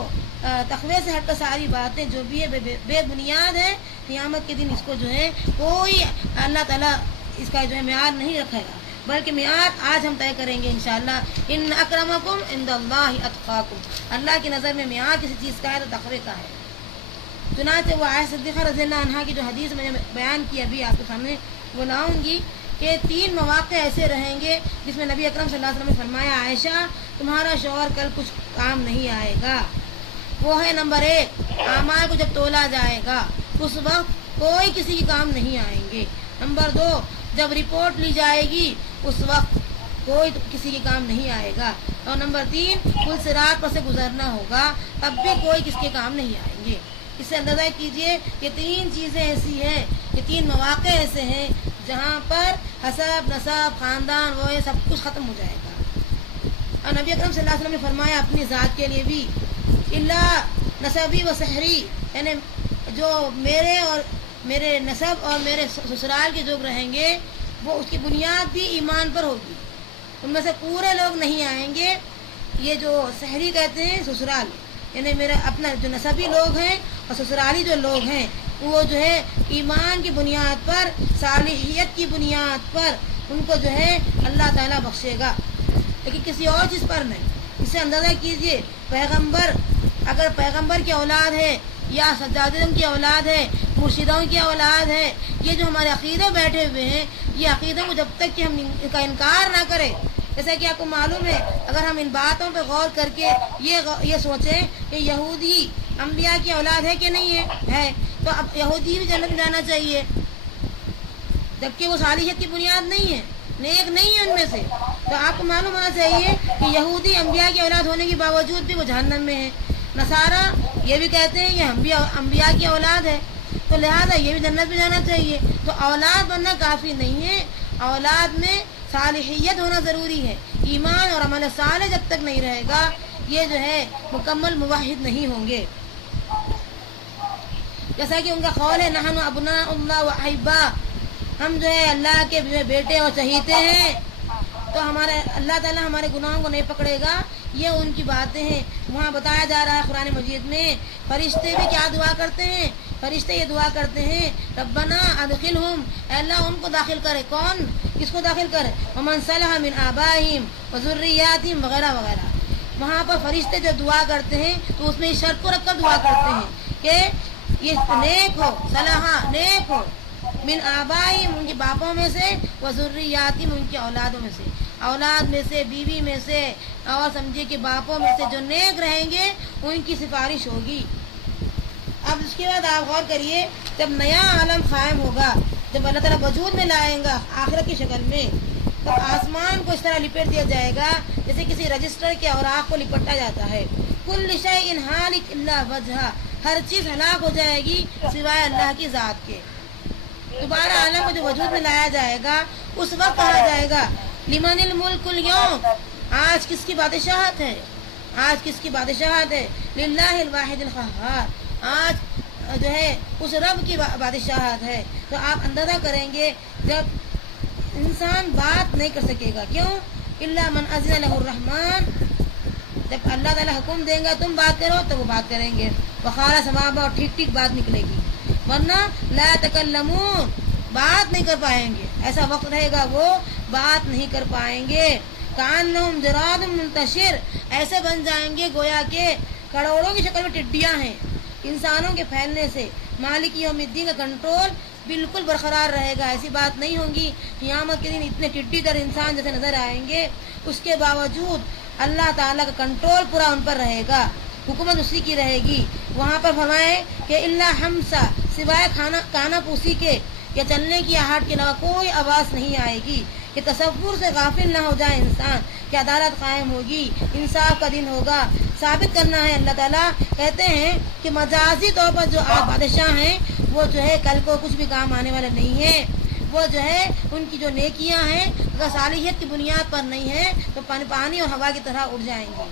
تقوی سے ہٹ کر ساری باتیں جو بھی ہے بے بنیاد ہے، قیامت کے دن اس کو جو ہے کوئی اللہ تعالیٰ اس کا جو ہے معیار نہیں رکھے گا، بلکہ معیار آج ہم طے کریں گے انشاءاللہ۔ ان اکرمکم عند اللہ اتقاکم، اللہ کی نظر میں معیار کسی چیز کا ہے تو تقوی کا ہے۔ چنانچہ وہ عائشہ صدیقہ رضی اللہ عنہا کی جو حدیث میں نے بیان کی ابھی آپ کے سامنے وہ لاؤں گی کہ 3 مواقع ایسے رہیں گے جس میں نبی اکرم صلی اللہ علیہ وسلم نے فرمایا عائشہ تمہارا شوہر کل کچھ کام نہیں آئے گا۔ وہ ہے نمبر 1 اعمال کو جب تولا جائے گا اس وقت کوئی کسی کے کام نہیں آئیں گے۔ نمبر 2 جب رپورٹ لی جائے گی اس وقت کوئی کسی کے کام نہیں آئے گا۔ اور نمبر 3 پل صراط پر سے گزرنا ہوگا تب بھی کوئی کس کے کام نہیں آئیں گے۔ اس سے اندازہ کیجئے کہ 3 چیزیں ایسی ہیں، یہ 3 مواقع ایسے ہیں جہاں پر حسب نسب خاندان وہ سب کچھ ختم ہو جائے گا۔ اور نبی اکرم صلی اللہ علیہ وسلم نے فرمایا اپنی ذات کے لیے بھی اللہ نسبی و سحری، یعنی جو میرے نسب اور میرے سسرال کے جو رہیں گے وہ اس کی بنیاد بھی ایمان پر ہوگی، ان میں سے پورے لوگ نہیں آئیں گے۔ یہ جو سحری کہتے ہیں سسرال، یعنی میرا اپنا جو نسبی لوگ ہیں اور سسرالی جو لوگ ہیں وہ جو ہے ایمان کی بنیاد پر، صالحیت کی بنیاد پر ان کو جو ہے اللہ تعالیٰ بخشے گا، لیکن کسی اور چیز پر نہیں۔ اس سے اندازہ کیجئے اگر پیغمبر کی اولاد ہے یا سجادوں کی اولاد ہے، مرشدوں کی اولاد ہے، یہ جو ہمارے عقیدے بیٹھے ہوئے ہیں یہ عقیدوں کو جب تک کہ ہم ان کا انکار نہ کریں، جیسا کہ آپ کو معلوم ہے اگر ہم ان باتوں پہ غور کر کے یہ سوچیں کہ یہودی انبیاء کی اولاد ہے کہ نہیں ہے تو اب یہودی بھی جنت میں جانا چاہیے، جبکہ وہ صالحیت کی بنیاد نہیں ہے، نیک نہیں ہے ان میں سے۔ تو آپ کو معلوم ہونا چاہیے کہ یہودی انبیاء کی اولاد ہونے کے باوجود بھی وہ جہنم میں ہے۔ نصارہ یہ بھی کہتے ہیں کہ ہم انبیاء کی اولاد ہے، تو لہٰذا یہ بھی جنت میں جانا چاہیے۔ تو اولاد بننا کافی نہیں ہے، اولاد میں صالحیت ہونا ضروری ہے۔ ایمان اور عمل صالح جب تک نہیں رہے گا یہ جو ہے مکمل موحد نہیں ہوں گے۔ جیسا کہ ان کا قول ہے نحن ابناء اللہ و احبا، ہم جو ہے اللہ کے بیٹے اور چہیتے ہیں، تو ہمارے اللہ تعالیٰ ہمارے گناہوں کو نہیں پکڑے گا، یہ ان کی باتیں ہیں۔ وہاں بتایا جا رہا ہے قرآن مجید میں فرشتے بھی کیا دعا کرتے ہیں، فرشتے یہ دعا کرتے ہیں ربنا ادخلہم، اے اللہ ان کو داخل کرے، کون کس کو داخل کرے، ومن صلح من آبائہم وذریاتہم وغیرہ وغیرہ۔ وہاں پر فرشتے جو دعا کرتے ہیں تو اس میں اس شرط کو رکھ کر دعا کرتے ہیں کہ یہ نیک ہو، صلاح نیک ہو، من آبائہم ان کے باپوں میں سے، وذریاتہم ان کی اولادوں میں سے، اولاد میں سے، بیوی میں سے، اور سمجھے کہ باپوں میں سے جو نیک رہیں گے ان کی سفارش ہوگی۔ اب اس کے بعد آپ غور کریے جب نیا عالم قائم ہوگا، جب اللہ تعالیٰ وجود میں لائیں گا آخرت کی شکل میں، تو آسمان کو اس طرح لپیٹ دیا جائے گا جیسے کسی رجسٹر کے اوراق کو لپٹا جاتا ہے۔ کل شیء ہالک الا وجہہ، ہر چیز ہلاک ہو جائے گی سوائے اللہ کی ذات کے. دوبارہ عالم کو جو وجود میں لایا جائے گا اس وقت کہا جائے گا لمن الملک اليوم، آج کس کی بادشاہت ہے، آج کس کی بادشاہت ہے، للہ الواحد القہار، آج جو ہے اس رب کی بادشاہت ہے. تو آپ اندازہ کریں گے جب انسان بات نہیں کر سکے گا، کیوں؟ الا من اذن له الرحمن، جب اللہ تعالیٰ حکم دیں گا تم بات کرو تو وہ بات کریں گے، وقال صوابا، اور ٹھیک ٹھیک بات نکلے گی، ورنہ لا تکلمون، بات نہیں کر پائیں گے. ایسا وقت رہے گا وہ بات نہیں کر پائیں گے. کانہم جراد منتشر، ایسے بن جائیں گے گویا کہ کروڑوں کی شکل میں ٹڈیاں ہیں انسانوں کے پھیلنے سے. مالک یوم الدین کا کنٹرول بالکل برقرار رہے گا، ایسی بات نہیں ہوگی قیامت کے دن اتنے ٹڈی در انسان جیسے نظر آئیں گے، اس کے باوجود اللہ تعالیٰ کا کنٹرول پورا ان پر رہے گا، حکومت اسی کی رہے گی. وہاں پر فرمائے کہ اللہ ہمسا، سوائے کانا پوسی کے یا چلنے کی آہٹ کے علاوہ کوئی آواز نہیں آئے گی. کہ تصور سے غافل نہ ہو جائے انسان کہ عدالت قائم ہوگی، انصاف کا دن ہوگا. ثابت کرنا ہے، اللہ تعالیٰ کہتے ہیں کہ مجازی طور پر جو آپ بادشاہ ہیں وہ جو ہے کل کو کچھ بھی کام آنے والے نہیں ہیں. وہ جو ہے ان کی جو نیکیاں ہیں اگر صالحیت کی بنیاد پر نہیں ہیں تو پانی اور ہوا کی طرح اڑ جائیں گے.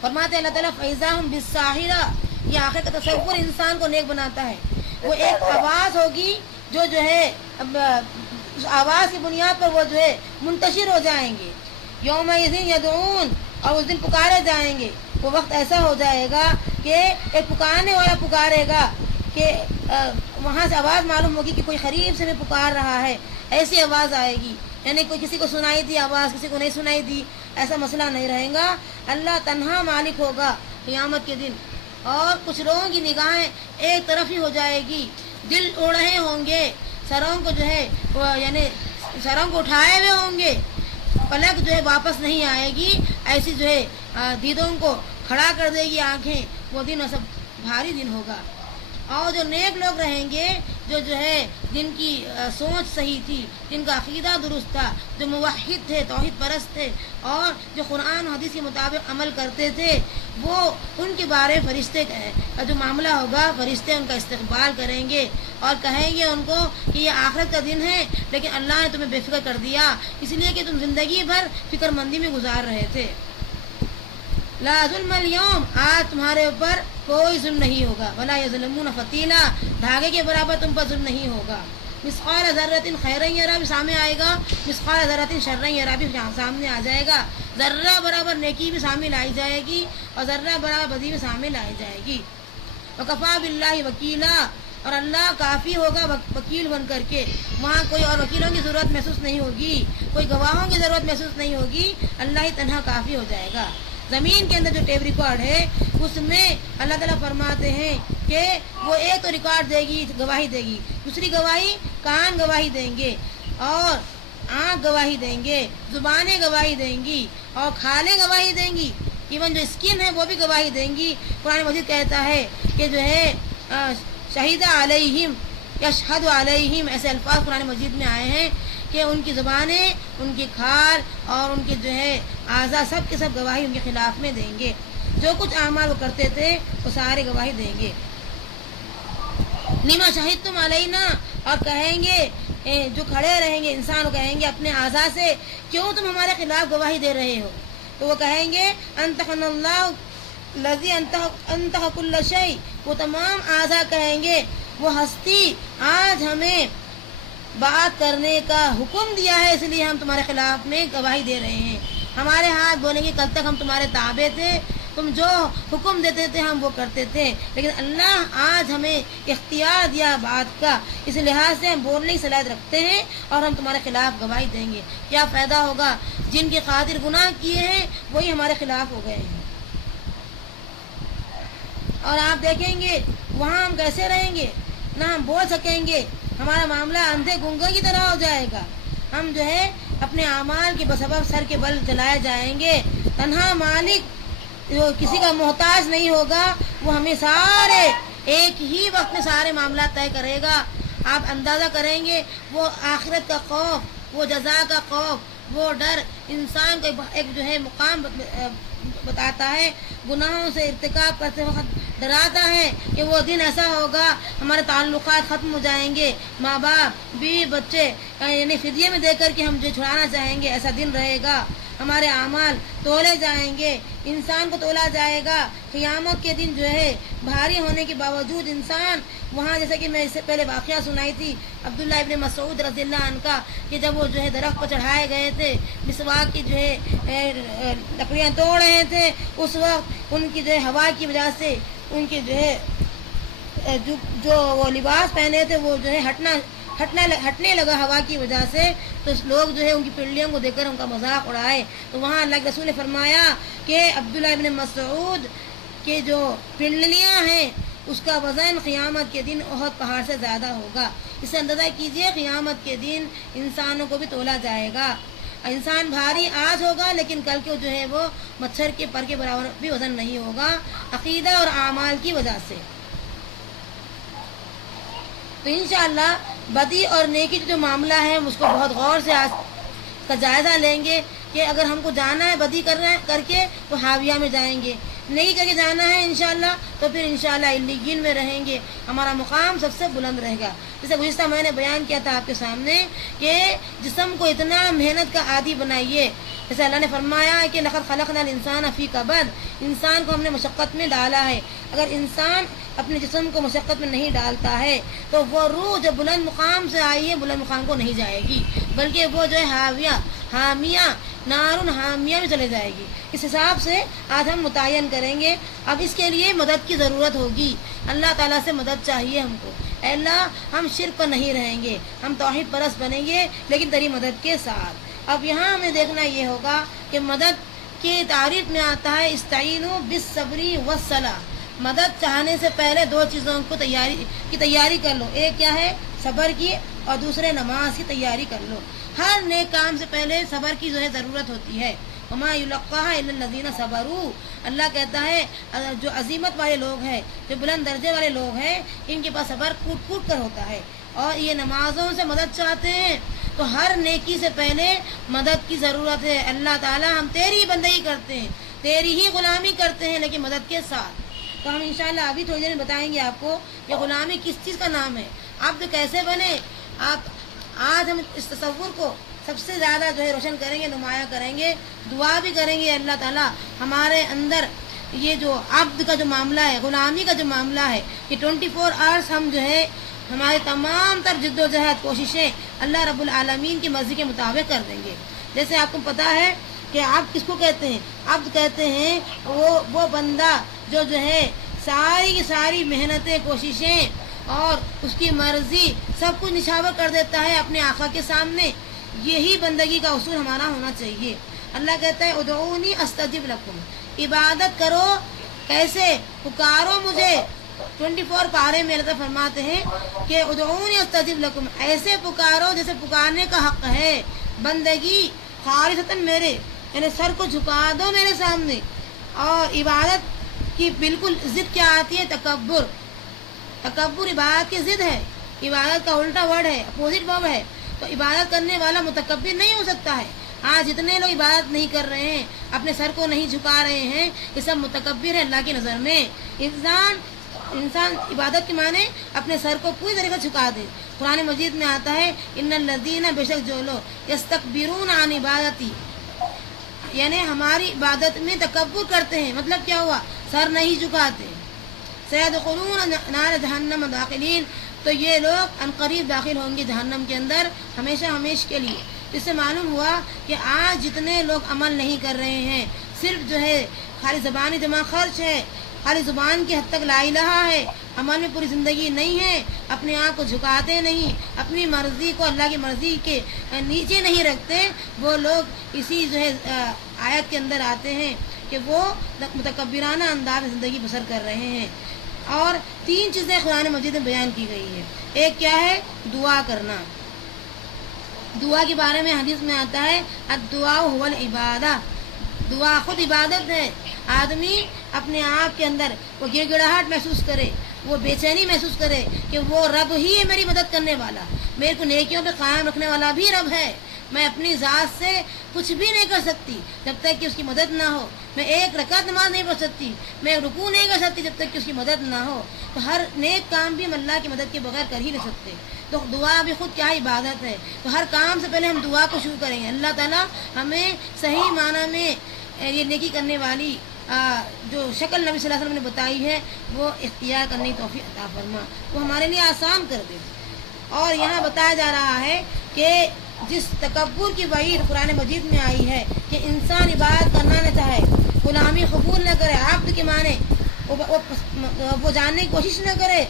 فرماتے اللہ تعالیٰ فَإِذَا هُمْ بِالسَّاهِرَةِ، یہ آخر کا تصور انسان کو نیک بناتا ہے. وہ ایک آواز ہوگی جو ہے آواز کی بنیاد پر وہ جو ہے منتشر ہو جائیں گے. یومئذ یدعون، اور اس دن پکارے جائیں گے. وہ وقت ایسا ہو جائے گا کہ ایک پکارنے والا پکارے گا کہ وہاں سے آواز معلوم ہوگی کہ کوئی قریب سے میں پکار رہا ہے، ایسی آواز آئے گی. یعنی کوئی کسی کو سنائی دی آواز، کسی کو نہیں سنائی دی، ایسا مسئلہ نہیں رہے گا. اللہ تنہا مالک ہوگا قیامت کے دن، اور کچھ لوگوں کی نگاہیں ایک طرف ہی ہو جائے گی، دل اڑ رہے ہوں گے، سروں کو جو ہے یعنی سروں کو اٹھائے ہوئے ہوں گے، پلک جو ہے واپس نہیں آئے گی، ایسی جو ہے دیدوں کو کھڑا کر دے گی آنکھیں. وہ دن سب بھاری دن ہوگا. اور جو نیک لوگ رہیں گے، جو ہے جن کی سوچ صحیح تھی، جن کا عقیدہ درست تھا، جو موحد تھے، توحید پرست تھے، اور جو قرآن و حدیث کے مطابق عمل کرتے تھے، وہ ان کے بارے فرشتے کا جو معاملہ ہوگا، فرشتے ان کا استقبال کریں گے اور کہیں گے ان کو کہ یہ آخرت کا دن ہے، لیکن اللہ نے تمہیں بے فکر کر دیا اس لیے کہ تم زندگی بھر فکر مندی میں گزار رہے تھے. لا ظلم اليوم، آج تمہارے اوپر کوئی ظلم نہیں ہوگا. ولا یظلمون فتیلا، دھاگے کے برابر تم پر ظلم نہیں ہوگا. مثقال ذرۃ خیرا یرا بھی سامنے آئے گا، مثقال ذرۃ شرا یرا بھی سامنے آ جائے گا. ذرہ برابر نیکی بھی شامل آئی جائے گی اور ذرہ برابر بدی بھی شامل آئی جائے گی. وکفیٰ باللہ وکیلا، اور اللہ کافی ہوگا وکیل بن کر کے. وہاں کوئی اور وکیلوں کی ضرورت محسوس نہیں ہوگی، کوئی گواہوں کی ضرورت محسوس نہیں ہوگی، اللہ ہی تنہا کافی ہو جائے گا. زمین کے اندر جو ٹیپ ریکارڈ ہے اس میں اللہ تعالیٰ فرماتے ہیں کہ وہ ایک تو ریکارڈ دے گی، گواہی دے گی، دوسری گواہی کان گواہی دیں گے، اور آنکھ گواہی دیں گے، زبانیں گواہی دیں گی، اور کھالیں گواہی دیں گی، ایون جو اسکن ہے وہ بھی گواہی دیں گی. قرآن مجید کہتا ہے کہ جو ہے شہید علیہم یشہد علیہم، ایسے الفاظ قرآن مجید میں آئے ہیں کہ ان کی زبانیں، ان کی کھال اور ان کے جو ہے اعضاء سب کے سب گواہی ان کے خلاف میں دیں گے. جو کچھ اعمال وہ کرتے تھے وہ سارے گواہی دیں گے. لما شہدتم علینا، اور کہیں گے جو کھڑے رہیں گے انسان کہیں گے اپنے اعضاء سے کیوں تم ہمارے خلاف گواہی دے رہے ہو؟ تو وہ کہیں گے انطقنا اللہ الذی انطق کل شیء، وہ تمام اعضاء کہیں گے وہ ہستی آج ہمیں بات کرنے کا حکم دیا ہے، اس لیے ہم تمہارے خلاف میں گواہی دے رہے ہیں. ہمارے ہاتھ بولیں گے کل تک ہم تمہارے تابع تھے، تم جو حکم دیتے تھے ہم وہ کرتے تھے، لیکن اللہ آج ہمیں اختیار دیا بات کا، اس لحاظ سے ہم بولنے کی صلاحیت رکھتے ہیں اور ہم تمہارے خلاف گواہی دیں گے. کیا فائدہ ہوگا؟ جن کی خاطر گناہ کیے ہیں وہی ہمارے خلاف ہو گئے ہیں. اور آپ دیکھیں گے وہاں ہم کیسے رہیں گے، نہ ہم بول سکیں گے، ہمارا معاملہ اندھے گنگا کی طرح ہو جائے گا. ہم جو ہے اپنے اعمال کے بسبب سر کے بل جلائے جائیں گے. تنہا مالک جو کسی کا محتاج نہیں ہوگا، وہ ہمیں سارے ایک ہی وقت میں سارے معاملات طے کرے گا. آپ اندازہ کریں گے وہ آخرت کا خوف، وہ جزا کا خوف، وہ ڈر انسان کو ایک جو ہے مقام بتاتا ہے. گناہوں سے ارتکاب کرتے وقت ڈراتا ہے کہ وہ دن ایسا ہوگا ہمارے تعلقات ختم ہو جائیں گے، ماں باپ بیوی بچے یعنی فدیے میں دے کر کے ہم جو چھڑانا چاہیں گے، ایسا دن رہے گا، ہمارے اعمال تولے جائیں گے، انسان کو تولا جائے گا۔ قیامت کے دن جو ہے بھاری ہونے کے باوجود انسان وہاں، جیسے کہ میں اس سے پہلے واقعہ سنائی تھی عبداللہ ابن مسعود رضی اللہ عنہ کا، کہ جب وہ جو ہے درخت پر چڑھائے گئے تھے، مسواک کی جو ہے لکڑیاں توڑ رہے تھے، اس وقت ان کی جو ہے ہوا کی وجہ سے ان کی جو ہے جو وہ لباس پہنے تھے وہ جو ہے ہٹنے لگا ہوا کی وجہ سے، تو لوگ جو ہے ان کی پنڈلیوں کو دیکھ کر ان کا مذاق اڑائے۔ تو وہاں اللہ کے رسول نے فرمایا کہ عبداللہ ابن مسعود کے جو پنڈلیاں ہیں اس کا وزن قیامت کے دن احد پہاڑ سے زیادہ ہوگا۔ اس سے اندازہ کیجئے قیامت کے دن انسانوں کو بھی تولا جائے گا۔ انسان بھاری آج ہوگا لیکن کل کو جو ہے وہ مچھر کے پر کے برابر بھی وزن نہیں ہوگا، عقیدہ اور اعمال کی وجہ سے۔ تو انشاءاللہ بدی اور نیکی جو معاملہ ہے اس کو بہت غور سے آج کا جائزہ لیں گے کہ اگر ہم کو جانا ہے بدی کر کے تو حاویہ میں جائیں گے، نیکی کر کے جانا ہے انشاءاللہ تو پھر انشاءاللہ علیین میں رہیں گے، ہمارا مقام سب سے بلند رہے گا۔ جیسے گزشتہ میں نے بیان کیا تھا آپ کے سامنے کہ جسم کو اتنا محنت کا عادی بنائیے، جیسے اللہ نے فرمایا ہے کہ لقد خلقنا الانسان فی کبد، انسان کو ہم نے مشقت میں ڈالا ہے۔ اگر انسان اپنے جسم کو مشقت میں نہیں ڈالتا ہے تو وہ روح جب بلند مقام سے آئی ہے بلند مقام کو نہیں جائے گی، بلکہ وہ جو ہے حامیہ نارن حامیہ میں چلے جائے گی۔ اس حساب سے آج ہم متعین کریں گے۔ اب اس کے لیے مدد کی ضرورت ہوگی، اللہ تعالیٰ سے مدد چاہیے ہم کو۔ اے اللہ ہم شرک پر نہیں رہیں گے، ہم توحید پرست بنیں گے لیکن تیری مدد کے ساتھ۔ اب یہاں ہمیں دیکھنا یہ ہوگا کہ مدد کی تعریف میں آتا ہے استعینوا بالصبر والصلاۃ، مدد چاہنے سے پہلے دو چیزوں کو تیاری کر لو، ایک کیا ہے صبر کی اور دوسرے نماز کی تیاری کر لو۔ ہر نیک کام سے پہلے صبر کی جو ہے ضرورت ہوتی ہے۔ وما یلقاها الا الذین صبروا، اللہ کہتا ہے جو عظیمت والے لوگ ہیں، جو بلند درجے والے لوگ ہیں، ان کے پاس صبر کوٹ کوٹ کر ہوتا ہے۔ اور یہ نمازوں سے مدد چاہتے ہیں تو ہر نیکی سے پہلے مدد کی ضرورت ہے۔ اللہ تعالی ہم تیری بندگی کرتے ہیں، تیری ہی غلامی کرتے ہیں لیکن مدد کے ساتھ۔ تو ہم انشاءاللہ ابھی تھوڑی دیر میں بتائیں گے آپ کو کہ غلامی کس چیز کا نام ہے، آپ جو کیسے بنے۔ آج ہم اس تصور کو سب سے زیادہ جو ہے روشن کریں گے، نمایاں کریں گے، دعا بھی کریں گے اللہ تعالیٰ ہمارے اندر یہ جو عبد کا جو معاملہ ہے، غلامی کا جو معاملہ ہے، کہ 24 آورس ہم جو ہے ہمارے تمام تر جد و جہد کوششیں اللہ رب العالمین کی مرضی کے مطابق کر دیں گے۔ جیسے آپ کو پتہ ہے کہ عبد کس کو کہتے ہیں؟ عبد کہتے ہیں وہ بندہ جو ہے ساری کی ساری محنتیں کوششیں اور اس کی مرضی سب کچھ نچھاور کر دیتا ہے اپنے آقا کے سامنے۔ یہی بندگی کا اصول ہمارا ہونا چاہیے۔ اللہ کہتا ہے ادعونی استجب لکم، عبادت کرو کیسے؟ پکارو مجھے۔ 24 پارے میں اللہ فرماتے ہیں کہ ادعونی استجب لکم، ایسے پکارو جیسے پکارنے کا حق ہے، بندگی خالصتاً میرے، یعنی سر کو جھکا دو میرے سامنے۔ اور عبادت کی بالکل ضد کیا آتی ہے؟ تکبر۔ تکبر عبادت کی ضد ہے، عبادت کا الٹا ورڈ ہے، اپوزٹ ورب ہے۔ تو عبادت کرنے والا متکبر نہیں ہو سکتا ہے۔ آج جتنے لوگ عبادت نہیں کر رہے ہیں، اپنے سر کو نہیں جھکا رہے ہیں، یہ سب متکبر ہے اللہ کی نظر میں۔ انسان عبادت کے معنی اپنے سر کو پوری طریقے سے جھکا دے۔ قرآن مجید میں آتا ہے ان الذین، بے شک جو لوگ یستکبرون عن عبادتی، یعنی ہماری عبادت میں تکبر کرتے ہیں، مطلب کیا ہوا؟ سر نہیں جھکاتے۔ سیدخلون نار جہنم داخلین، تو یہ لوگ عنقریب داخل ہوں گے جہنم کے اندر ہمیشہ ہمیشہ کے لیے۔ اس سے معلوم ہوا کہ آج جتنے لوگ عمل نہیں کر رہے ہیں، صرف جو ہے خالی زبانی دماغ خرچ ہے، خالی زبان کی حد تک لا الہ ہے، عمل میں پوری زندگی نہیں ہے، اپنے آپ کو جھکاتے نہیں، اپنی مرضی کو اللہ کی مرضی کے نیچے نہیں رکھتے، وہ لوگ اسی جو ہے آیت کے اندر آتے ہیں کہ وہ متکبرانہ انداز میں زندگی بسر کر رہے ہیں۔ اور 3 چیزیں قرآن مجید میں بیان کی گئی ہیں۔ ایک کیا ہے؟ دعا کرنا۔ دعا کے بارے میں حدیث میں آتا ہے الدعاء هو العبادہ، دعا خود عبادت ہے۔ آدمی اپنے آپ کے اندر وہ گڑ گڑاہٹ محسوس کرے، وہ بے چینی محسوس کرے کہ وہ رب ہی ہے میری مدد کرنے والا، میرے کو نیکیوں پہ قائم رکھنے والا بھی رب ہے، میں اپنی ذات سے کچھ بھی نہیں کر سکتی جب تک کہ اس کی مدد نہ ہو. میں ایک رکعت نماز نہیں پڑھ سکتی, میں رکوع نہیں کر سکتی جب تک کہ اس کی مدد نہ ہو. تو ہر نیک کام بھی ہم اللہ کی مدد کے بغیر کر ہی نہیں سکتے. تو دعا بھی خود کیا عبادت ہے. تو ہر کام سے پہلے ہم دعا کو شروع کریں گے. اللہ تعالیٰ ہمیں صحیح معنی میں یہ نیکی کرنے والی جو شکل نبی صلی اللہ علیہ وسلم نے بتائی ہے وہ اختیار کرنے کی توفیق عطا فرما, وہ ہمارے لیے آسان کر دے. اور یہاں بتایا جا رہا ہے کہ جس تکبر کی وعید قرآن مجید میں آئی ہے کہ انسان عبادت کرنا نہ چاہے, غلامی قبول نہ کرے, عبد کے معنی وہ جاننے کی کوشش نہ کرے,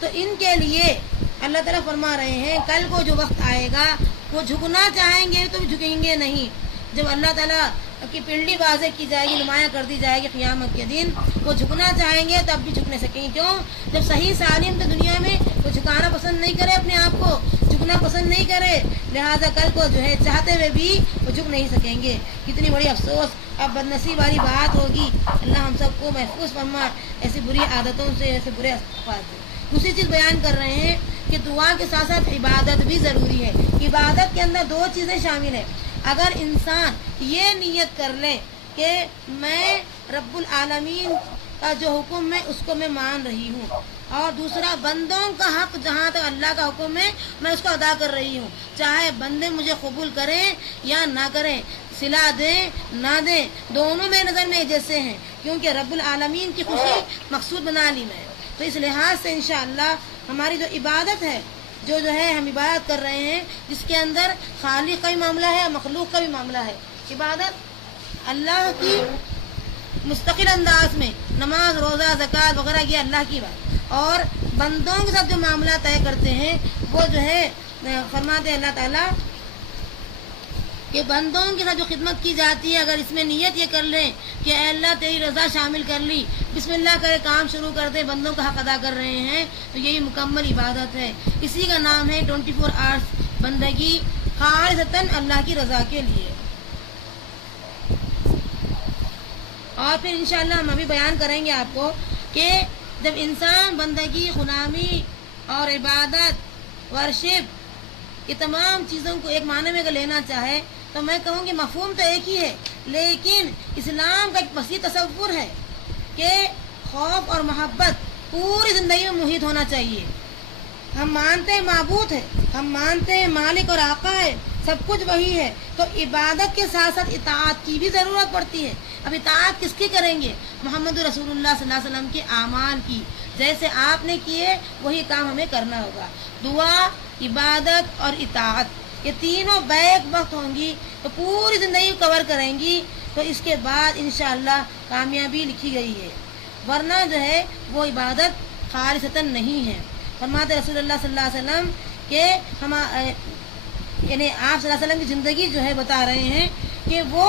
تو ان کے لیے اللہ تعالیٰ فرما رہے ہیں کل کو جو وقت آئے گا وہ جھکنا چاہیں گے تو بھی جھکیں گے نہیں. جب اللہ تعالیٰ کی پنڈلی واضح کی جائے گی, نمایاں کر دی جائے گی قیامت کے دن, وہ جھکنا چاہیں گے تب بھی جھک نہیں سکیں گے. کیوں؟ جب صحیح سالم تو دنیا میں وہ جھکانا پسند نہیں کرے, اپنے آپ کو جھکنا پسند نہیں کرے, لہٰذا کل کو جو ہے چاہتے ہوئے بھی وہ جھک نہیں سکیں گے. کتنی بڑی افسوس اب بدنصیب والی بات ہوگی. اللہ ہم سب کو محفوظ فرما ایسی بری عادتوں سے, ایسے برے الفاظ سے. دوسری چیز بیان کر رہے ہیں کہ دعا کے ساتھ ساتھ عبادت بھی ضروری ہے. عبادت کے اندر دو چیزیں شامل ہیں. اگر انسان یہ نیت کر لے کہ میں رب العالمین کا جو حکم ہے اس کو میں مان رہی ہوں, اور دوسرا بندوں کا حق جہاں تک اللہ کا حکم ہے میں اس کو ادا کر رہی ہوں, چاہے بندے مجھے قبول کریں یا نہ کریں, صلہ دیں نہ دیں, دونوں میرے نظر میں جیسے ہیں, کیونکہ رب العالمین کی خوشی مقصود بنا لی میں. تو اس لحاظ سے انشاءاللہ ہماری جو عبادت ہے, جو ہے ہم عبادت کر رہے ہیں جس کے اندر خالق کا بھی معاملہ ہے, مخلوق کا بھی معاملہ ہے. عبادت اللہ کی مستقل انداز میں, نماز, روزہ, زکوٰۃ وغیرہ یہ اللہ کی بات, اور بندوں کے ساتھ جو معاملہ طے کرتے ہیں وہ جو ہے فرماتے ہیں اللہ تعالیٰ کہ بندوں کے ساتھ جو خدمت کی جاتی ہے اگر اس میں نیت یہ کر لیں کہ اے اللہ تیری رضا شامل کر لی, بسم اللہ کرے کام شروع کر دے, بندوں کا حق ادا کر رہے ہیں, تو یہی مکمل عبادت ہے. اسی کا نام ہے 24 آورس بندگی خالصتاً اللہ کی رضا کے لیے. اور پھر انشاءاللہ ہم ابھی بیان کریں گے آپ کو کہ جب انسان بندگی, غلامی اور عبادت, ورشپ, یہ تمام چیزوں کو ایک معنی میں اگر لینا چاہے تو میں کہوں گی مفہوم تو ایک ہی ہے, لیکن اسلام کا ایک وسیع تصور ہے کہ خوف اور محبت پوری زندگی میں محیط ہونا چاہیے. ہم مانتے ہیں معبود ہے, ہم مانتے ہیں مالک اور آقا ہے, سب کچھ وہی ہے, تو عبادت کے ساتھ ساتھ اطاعت کی بھی ضرورت پڑتی ہے. اب اطاعت کس کی کریں گے؟ محمد رسول اللہ صلی اللہ علیہ وسلم کے اعمال کی, جیسے آپ نے کیے وہی کام ہمیں کرنا ہوگا. دعا, عبادت اور اطاعت یہ تینوں بیک وقت ہوں گی تو پوری زندگی کور کریں گی, تو اس کے بعد انشاءاللہ کامیابی لکھی گئی ہے. ورنہ جو ہے وہ عبادت خالصتاً نہیں ہے. فرماتے رسول اللہ صلی اللہ علیہ وسلم کہ ہم یعنی آپ صلی اللہ علیہ وسلم کی زندگی جو ہے بتا رہے ہیں کہ وہ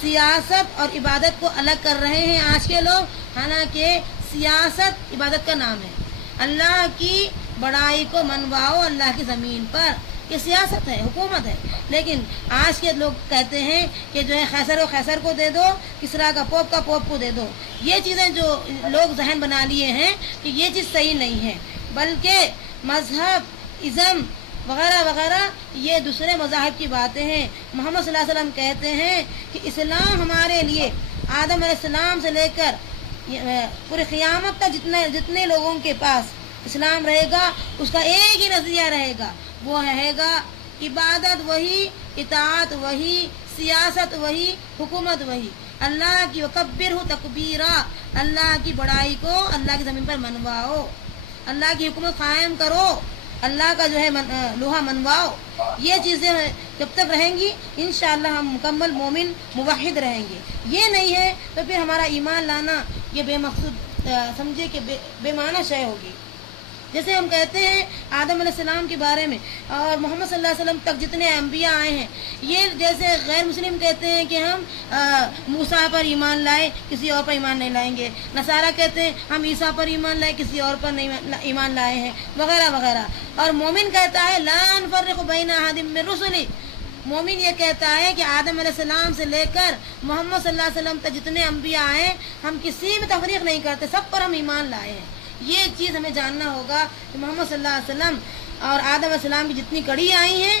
سیاست اور عبادت کو الگ کر رہے ہیں آج کے لوگ, حالانکہ سیاست عبادت کا نام ہے. اللہ کی بڑائی کو منواؤ اللہ کی زمین پر, یہ سیاست ہے, حکومت ہے. لیکن آج کے لوگ کہتے ہیں کہ جو ہے خیسر و خیسر کو دے دو, کسریٰ کا پوپ کو دے دو. یہ چیزیں جو لوگ ذہن بنا لیے ہیں کہ یہ چیز صحیح نہیں ہے, بلکہ مذہب, ازم وغیرہ وغیرہ یہ دوسرے مذاہب کی باتیں ہیں. محمد صلی اللہ علیہ وسلم کہتے ہیں کہ اسلام ہمارے لیے آدم علیہ السلام سے لے کر پوری قیامت تک جتنے لوگوں کے پاس اسلام رہے گا اس کا ایک ہی نظریہ رہے گا, وہ رہے گا عبادت وہی, اطاعت وہی, سیاست وہی, حکومت وہی. اللہ کی وکبر ہو تکبیرا, اللہ کی بڑائی کو اللہ کی زمین پر منواؤ, اللہ کی حکومت قائم کرو, اللہ کا جو ہے لوہا منواؤ. یہ چیزیں جب تک رہیں گی انشاءاللہ ہم مکمل مومن موحد رہیں گے. یہ نہیں ہے تو پھر ہمارا ایمان لانا یہ بے مقصود سمجھے کہ بے معنی شے ہوگی. جیسے ہم کہتے ہیں آدم علیہ السلام کے بارے میں اور محمد صلی اللہ علیہ وسلم تک جتنے انبیاء آئے ہیں, یہ جیسے غیر مسلم کہتے ہیں کہ ہم موسیٰ پر ایمان لائے, کسی اور پر ایمان نہیں لائیں گے. نصارہ کہتے ہیں ہم عیسیٰ پر ایمان لائے, کسی اور پر نہیں ایمان لائے ہیں, وغیرہ وغیرہ. اور مومن کہتا ہے لا نفرق بین احد من رسلی, مومن یہ کہتا ہے کہ آدم علیہ السلام سے لے کر محمد صلی اللہ علیہ وسلم تک جتنے انبیاء آئے ہیں ہم کسی میں تفریق نہیں کرتے, سب پر ہم ایمان لائے ہیں. یہ چیز ہمیں جاننا ہوگا کہ محمد صلی اللہ علیہ وسلم اور آدم علیہ السلام کی جتنی کڑی آئی ہیں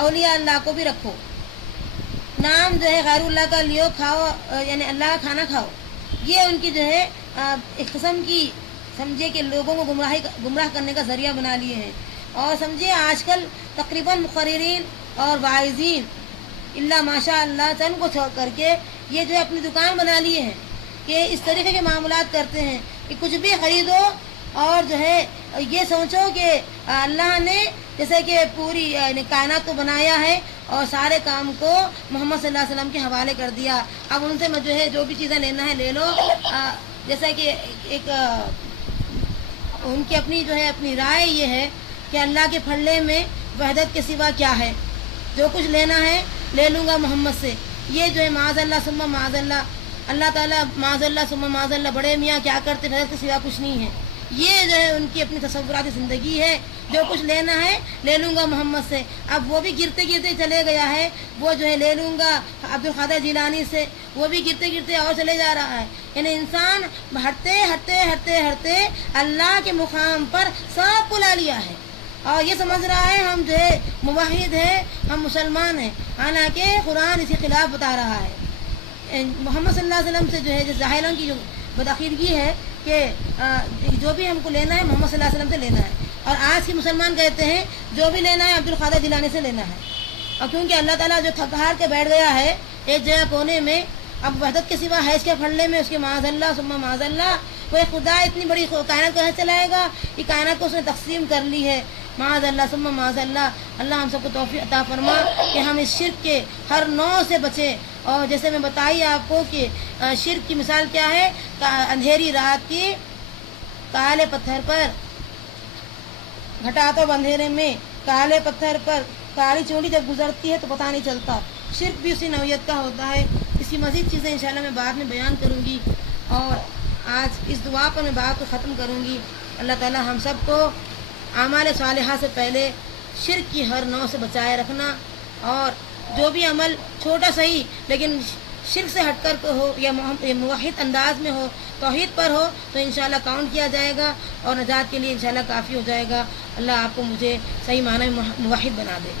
اولیاء اللہ کو بھی رکھو، نام جو ہے غیراللہ کا لیو کھاؤ، یعنی اللہ کا کھانا کھاؤ، یہ ان کی جو ہے ایک قسم کی سمجھے کہ لوگوں کو گمراہ کرنے کا ذریعہ بنا لیے ہیں۔ اور سمجھے آج کل تقریباً مقررین اور واعظین اللہ ماشاء اللہ چند کو چھوڑ کر کے یہ جو ہے اپنی دکان بنا لیے ہیں کہ اس طریقے کے معاملات کرتے ہیں کہ کچھ بھی خریدو اور جو ہے یہ سوچو کہ اللہ نے جیسے کہ پوری کائنات کو بنایا ہے اور سارے کام کو محمد صلی اللہ علیہ وسلم کے حوالے کر دیا، اب ان سے میں جو ہے جو بھی چیزیں لینا ہے لے لو۔ جیسا کہ ایک ان کی اپنی جو ہے اپنی رائے یہ ہے کہ اللہ کے پھڑلے میں وحدت کے سوا کیا ہے، جو کچھ لینا ہے لے لوں گا محمد سے۔ یہ جو ہے معاذ اللہ ثم معاذ اللہ، اللہ تعالیٰ معاذ اللہ ثم معاذ اللہ بڑے میاں کیا کرتے وحدت کے سوا کچھ نہیں ہے۔ یہ جو ہے ان کی اپنی تصوراتی زندگی ہے، جو کچھ لینا ہے لے لوں گا محمد سے۔ اب وہ بھی گرتے گرتے چلے گیا ہے، وہ جو ہے لے لوں گا عبد القادر جیلانی سے، وہ بھی گرتے گرتے اور چلے جا رہا ہے۔ یعنی انسان ہٹتے ہٹتے ہٹتے ہٹتے اللہ کے مقام پر سب کو لا لیا ہے اور یہ سمجھ رہا ہے ہم جو ہے موحد ہیں، ہم مسلمان ہیں، حالانکہ قرآن اسی خلاف بتا رہا ہے۔ محمد صلی اللہ علیہ وسلم سے جو ہے ظاہراً کی جو بدعقیدگی ہے کہ جو بھی ہم کو لینا ہے محمد صلی اللہ علیہ وسلم سے لینا ہے، اور آج کے مسلمان کہتے ہیں جو بھی لینا ہے عبد القادر جیلانی سے لینا ہے۔ اور کیونکہ اللہ تعالیٰ جو تھک ہار کے بیٹھ گیا ہے ایک جگہ کونے میں، اب وحدت کے سوا ہے اس کے پھڑنے میں اس کے معاذ اللہ ثم معاذ اللہ، وہ خدا اتنی بڑی کائنات کو ایسے چلائے گا، یہ کائنات کو اس نے تقسیم کر لی ہے، معاذ اللہ ثم معاذ اللہ۔ اللہ ہم سب کو توفیق عطا فرما کہ ہم اس شرک کے ہر نوع سے بچیں۔ اور جیسے میں بتائی آپ کو کہ شرک کی مثال کیا ہے، اندھیری رات کی کالے پتھر پر گھٹا تو اندھیرے میں کالے پتھر پر کالی چونڈی جب گزرتی ہے تو پتہ نہیں چلتا، شرک بھی اسی نوعیت کا ہوتا ہے۔ اس کی مزید چیزیں انشاءاللہ میں بعد میں بیان کروں گی، اور آج اس دعا پر میں بات کو ختم کروں گی۔ اللہ تعالی ہم سب کو اعمال صالحہ سے پہلے شرک کی ہر نوع سے بچائے رکھنا، اور جو بھی عمل چھوٹا صحیح لیکن شرک سے ہٹ کر ہو یا موحد انداز میں ہو، توحید پر ہو، تو انشاءاللہ کاؤنٹ کیا جائے گا اور نجات کے لیے انشاءاللہ کافی ہو جائے گا۔ اللہ آپ کو مجھے صحیح معنی میں موحد بنا دے۔